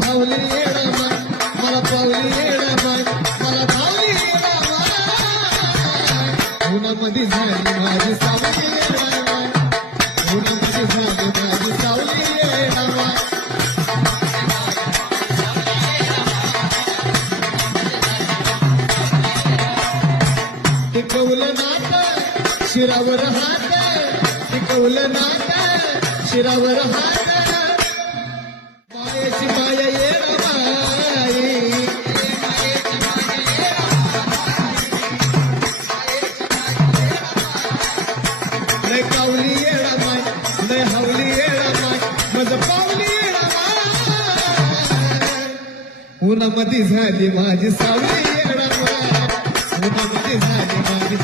भावली येडा माय मला पावली येडा माय मला भावली येडा माय उन्हामध्ये झाली माझी सावली येडा माय उन्हामध्ये झाली माझी सावली येडा माय टिकवलं नाक शिरावर हात टिकवलं नाक शिरावर हात मायेची माया येड माई लय कावली येडा माय लय हावली येडा माय माझं पावली येडा माय उन्हामध्ये झाली माझी सावली येडा माय उन्हामध्ये झाली माझी